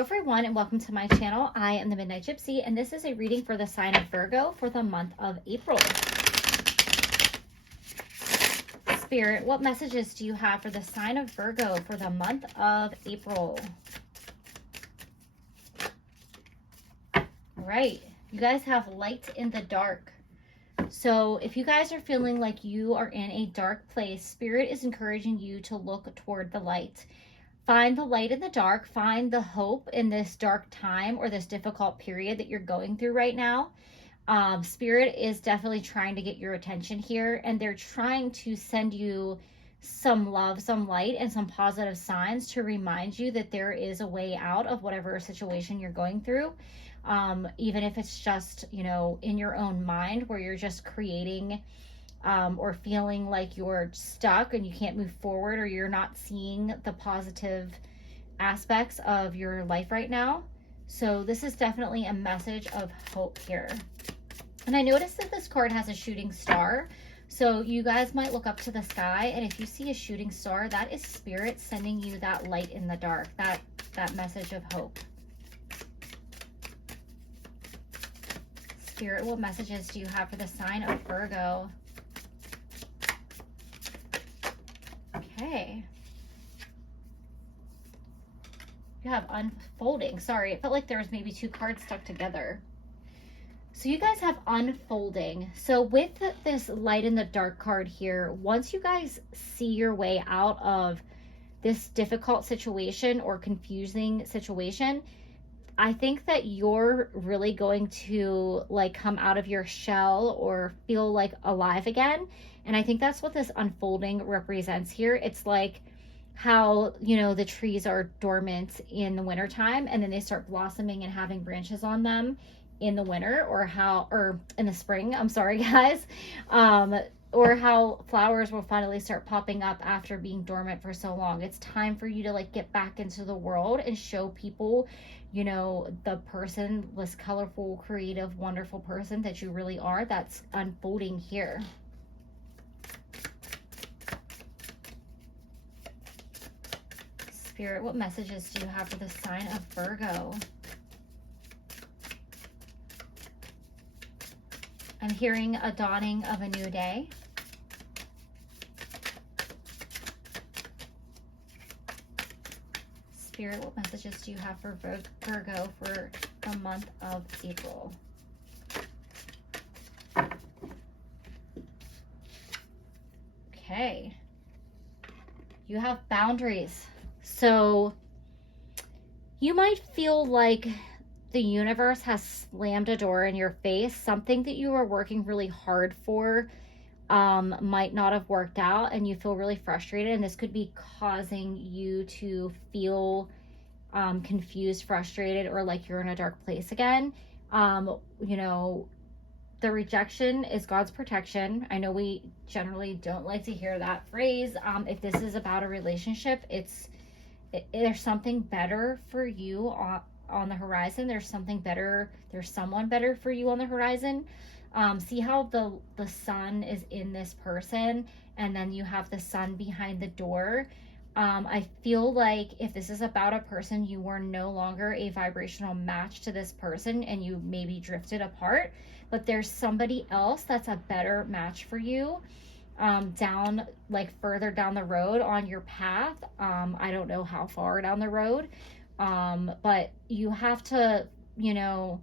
Hello everyone and welcome to my channel. I am the Midnight Gypsy and this is a reading for the sign of Virgo for the month of April. Spirit, what messages do you have for the sign of Virgo for the month of April? All right, you guys have light in the dark. So if you guys are feeling like you are in a dark place, Spirit is encouraging you to look toward the light. Find the light in the dark. Find the hope in this dark time or this difficult period that you're going through right now. Spirit is definitely trying to get your attention here, and they're trying to send you some love, some light, and some positive signs to remind you that there is a way out of whatever situation you're going through. Even if it's just, you know, in your own mind where you're just creating or feeling like you're stuck and you can't move forward, or you're not seeing the positive aspects of your life right now. So this is definitely a message of hope here. And I noticed that this card has a shooting star. So you guys might look up to the sky, and if you see a shooting star, that is Spirit sending you that light in the dark, that message of hope. Spirit, what messages do you have for the sign of Virgo? Okay. You have unfolding. Sorry, it felt like there was maybe two cards stuck together. So you guys have unfolding. So with this light in the dark card here, once you guys see your way out of this difficult situation or confusing situation, I think that you're really going to like come out of your shell or feel like alive again. And I think that's what this unfolding represents here. It's like how, you know, the trees are dormant in the wintertime and then they start blossoming and having branches on them in the winter, or in the spring. I'm sorry, guys. Or how flowers will finally start popping up after being dormant for so long. It's time for you to like get back into the world and show people, you know, the person, this colorful, creative, wonderful person that you really are. That's unfolding here. Spirit, what messages do you have for the sign of Virgo? I'm hearing a dawning of a new day. Spirit, what messages do you have for Virgo for the month of April? Okay. You have boundaries. So you might feel like the universe has slammed a door in your face. Something that you were working really hard for might not have worked out, and you feel really frustrated, and this could be causing you to feel confused, frustrated, or like you're in a dark place again. You know, the rejection is God's protection. I know we generally don't like to hear that phrase. If this is about a relationship, there's something better for you on the horizon. There's something better. There's someone better for you on the horizon. See how the sun is in this person, and then you have the sun behind the door. I feel like if this is about a person, you were no longer a vibrational match to this person and you maybe drifted apart, but there's somebody else that's a better match for you down, like further down the road on your path. I don't know how far down the road, but you have to, you know,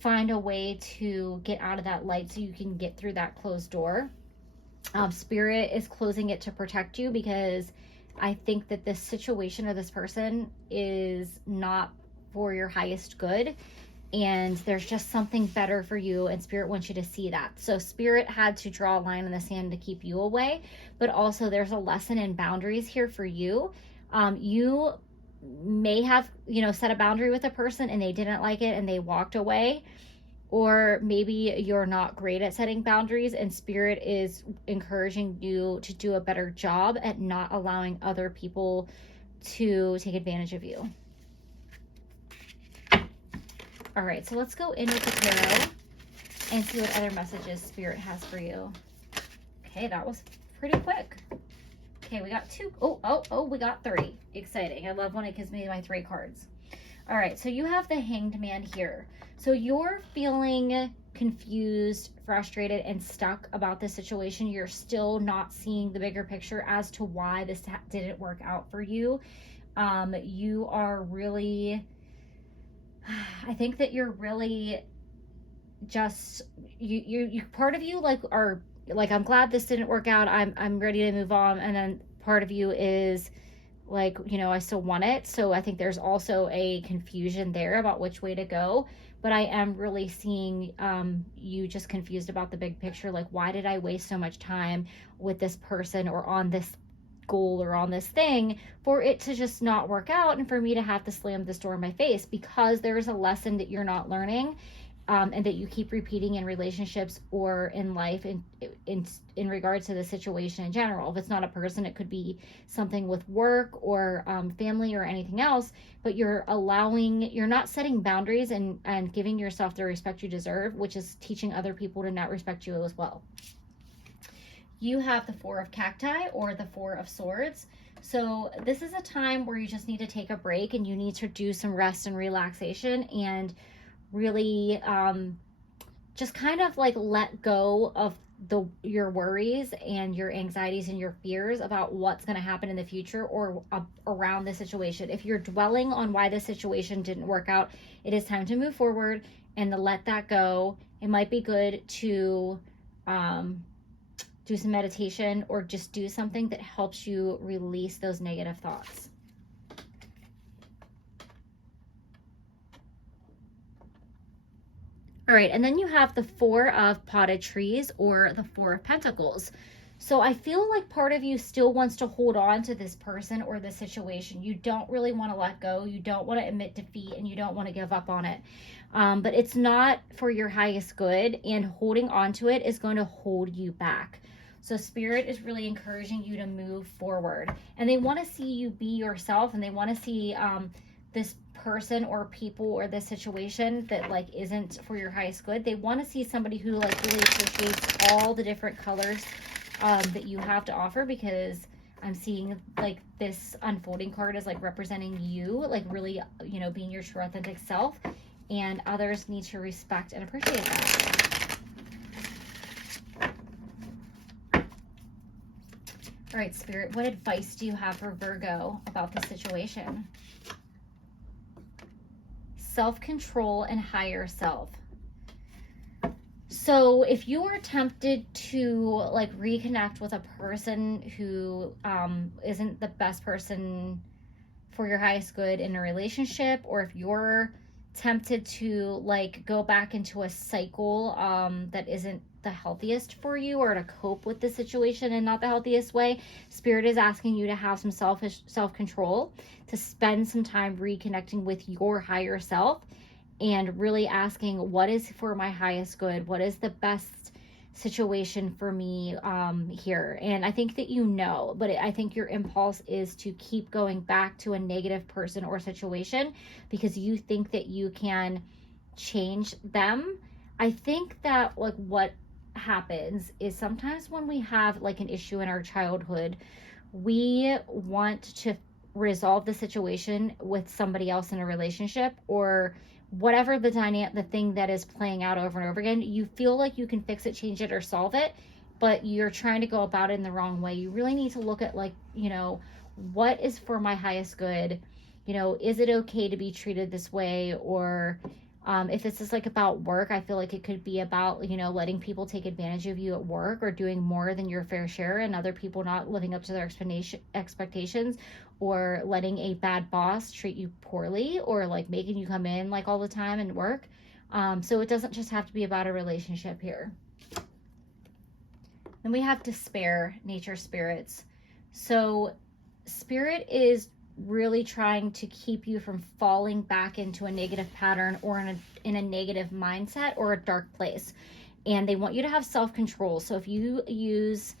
find a way to get out of that light so you can get through that closed door. Spirit is closing it to protect you, because I think that this situation or this person is not for your highest good, and there's just something better for you, and Spirit wants you to see that. So Spirit had to draw a line in the sand to keep you away, but also there's a lesson in boundaries here for you. You may have, you know, set a boundary with a person and they didn't like it and they walked away, or maybe you're not great at setting boundaries, and Spirit is encouraging you to do a better job at not allowing other people to take advantage of you. All right, so let's go in with the tarot and see what other messages Spirit has for you. Okay, that was pretty quick. Okay, we got two. Oh, we got three. Exciting. I love when it gives me my three cards. All right, so you have the Hanged Man here. So you're feeling confused, frustrated, and stuck about this situation. You're still not seeing the bigger picture as to why this didn't work out for you. You are really, I think that you're really just, you part of you like are like, I'm glad this didn't work out. I'm ready to move on. And then part of you is like, you know, I still want it. So I think there's also a confusion there about which way to go. But I am really seeing you just confused about the big picture. Like, why did I waste so much time with this person or on this goal or on this thing for it to just not work out and for me to have to slam this door in my face? Because there's a lesson that you're not learning. And that you keep repeating in relationships or in life in regards to the situation in general. If it's not a person, it could be something with work or family or anything else, but you're not setting boundaries and giving yourself the respect you deserve, which is teaching other people to not respect you as well. You have the Four of Cacti or the Four of Swords. So this is a time where you just need to take a break and you need to do some rest and relaxation and really just kind of like let go of your worries and your anxieties and your fears about what's going to happen in the future or around the situation. If you're dwelling on why the situation didn't work out, it is time to move forward and to let that go. It might be good to do some meditation or just do something that helps you release those negative thoughts. All right, and then you have the Four of Potted Trees or the Four of Pentacles. So I feel like part of you still wants to hold on to this person or this situation. You don't really want to let go. You don't want to admit defeat and you don't want to give up on it. But it's not for your highest good, and holding on to it is going to hold you back. So Spirit is really encouraging you to move forward. And they want to see you be yourself, and they want to see this person or people or this situation that like isn't for your highest good. They want to see somebody who like really appreciates all the different colors that you have to offer, because I'm seeing like this unfolding card is like representing you, like really, you know, being your true authentic self, and others need to respect and appreciate that. All right, Spirit, what advice do you have for Virgo about this situation? Self-control and higher self. So if you are tempted to like reconnect with a person who isn't the best person for your highest good in a relationship, or if you're tempted to like go back into a cycle that isn't the healthiest for you, or to cope with the situation in not the healthiest way, Spirit is asking you to have some self-control, to spend some time reconnecting with your higher self and really asking, what is for my highest good? What is the best situation for me here? And I think that you know, but I think your impulse is to keep going back to a negative person or situation because you think that you can change them. I think that like what happens is sometimes when we have like an issue in our childhood, we want to resolve the situation with somebody else in a relationship or whatever the thing that is playing out over and over again. You feel like you can fix it, change it, or solve it, but you're trying to go about it in the wrong way. You really need to look at like, you know, what is for my highest good? You know, is it okay to be treated this way? Or if it's just like about work, I feel like it could be about, you know, letting people take advantage of you at work or doing more than your fair share and other people not living up to their expectations, or letting a bad boss treat you poorly, or like making you come in like all the time and work. So it doesn't just have to be about a relationship here. Then we have despair, nature spirits. So Spirit is really trying to keep you from falling back into a negative pattern or in a negative mindset or a dark place. And they want you to have self-control. So if you use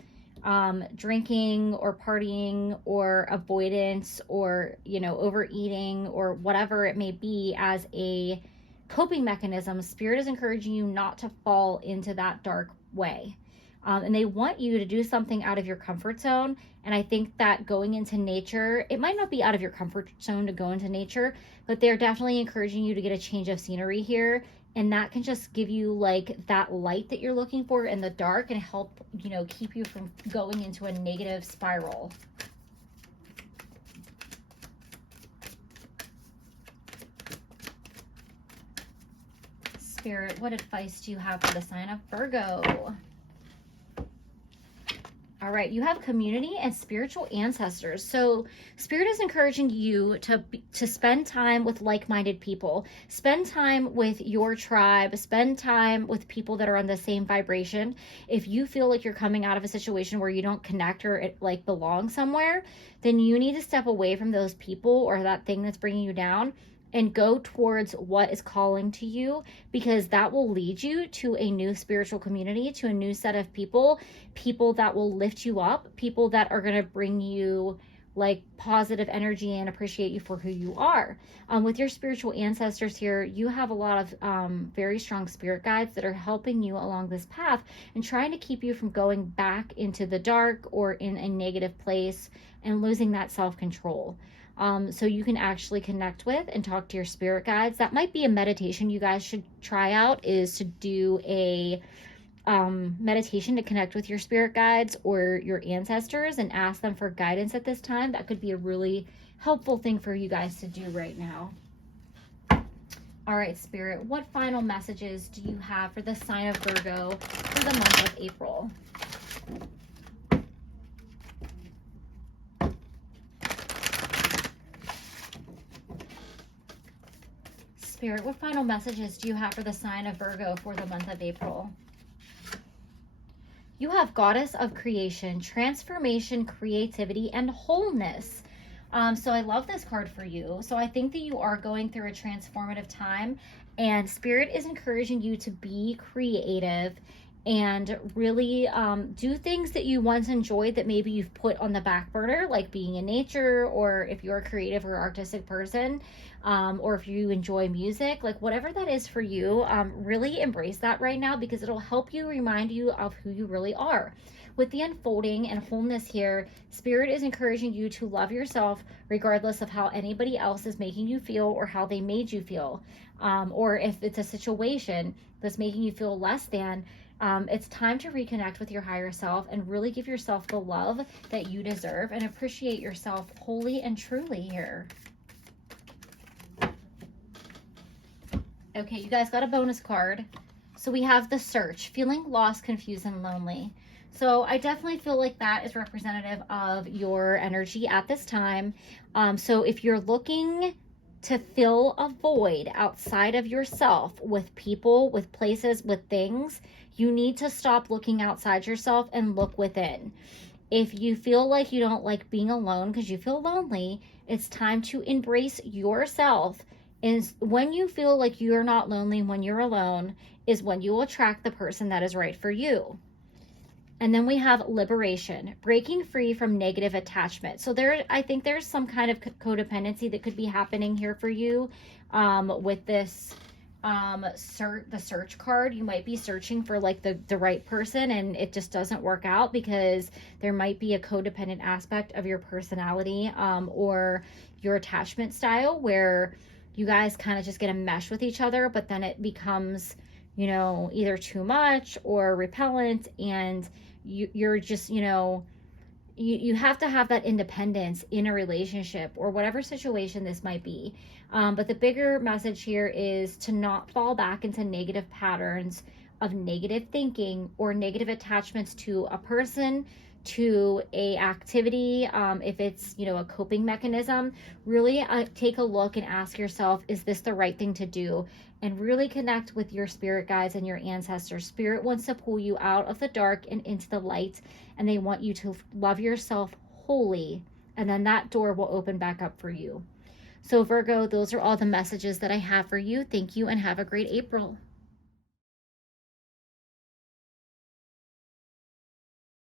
drinking or partying or avoidance or, you know, overeating or whatever it may be as a coping mechanism, Spirit is encouraging you not to fall into that dark way. And they want you to do something out of your comfort zone. And I think that going into nature, it might not be out of your comfort zone to go into nature, but they're definitely encouraging you to get a change of scenery here. And that can just give you like that light that you're looking for in the dark and help, you know, keep you from going into a negative spiral. Spirit, what advice do you have for the sign of Virgo? All right, you have community and spiritual ancestors. So Spirit is encouraging you to spend time with like-minded people. Spend time with your tribe. Spend time with people that are on the same vibration. If you feel like you're coming out of a situation where you don't connect or it like belong somewhere, then you need to step away from those people or that thing that's bringing you down and go towards what is calling to you, because that will lead you to a new spiritual community, to a new set of people that will lift you up, people that are going to bring you like positive energy and appreciate you for who you are. With your spiritual ancestors here, you have a lot of very strong spirit guides that are helping you along this path and trying to keep you from going back into the dark or in a negative place and losing that self-control. So you can actually connect with and talk to your spirit guides. That might be a meditation you guys should try out, is to do a meditation to connect with your spirit guides or your ancestors and ask them for guidance at this time. That could be a really helpful thing for you guys to do right now. All right, Spirit, what final messages do you have for the sign of Virgo for the month of April? Spirit, what final messages do you have for the sign of Virgo for the month of April? You have Goddess of Creation, Transformation, Creativity, and Wholeness. So I love this card for you. So I think that you are going through a transformative time, and Spirit is encouraging you to be creative and really do things that you once enjoyed that maybe you've put on the back burner, like being in nature, or if you're a creative or artistic person, or if you enjoy music, like whatever that is for you, really embrace that right now, because it'll help you remind you of who you really are. With the unfolding and wholeness here, Spirit is encouraging you to love yourself regardless of how anybody else is making you feel or how they made you feel. Or if it's a situation that's making you feel less than, it's time to reconnect with your higher self and really give yourself the love that you deserve and appreciate yourself wholly and truly here. Okay, you guys got a bonus card. So we have the Search, feeling lost, confused, and lonely. So I definitely feel like that is representative of your energy at this time. So if you're looking to fill a void outside of yourself with people, with places, with things, you need to stop looking outside yourself and look within. If you feel like you don't like being alone because you feel lonely, it's time to embrace yourself. And when you feel like you're not lonely, when you're alone, is when you will attract the person that is right for you. And then we have liberation, breaking free from negative attachment. So I think there's some kind of codependency that could be happening here for you with this the Search card. You might be searching for like the right person, and it just doesn't work out because there might be a codependent aspect of your personality or your attachment style where you guys kind of just get a mesh with each other, but then it becomes, you know, either too much or repellent, and you're just, you know, you have to have that independence in a relationship or whatever situation this might be. But the bigger message here is to not fall back into negative patterns of negative thinking or negative attachments to a person, to a activity. If it's, you know, a coping mechanism, really take a look and ask yourself, is this the right thing to do? And really connect with your spirit guides and your ancestors. Spirit wants to pull you out of the dark and into the light, and they want you to love yourself wholly, and then that door will open back up for you. So Virgo, those are all the messages that I have for you. Thank you and have a great April.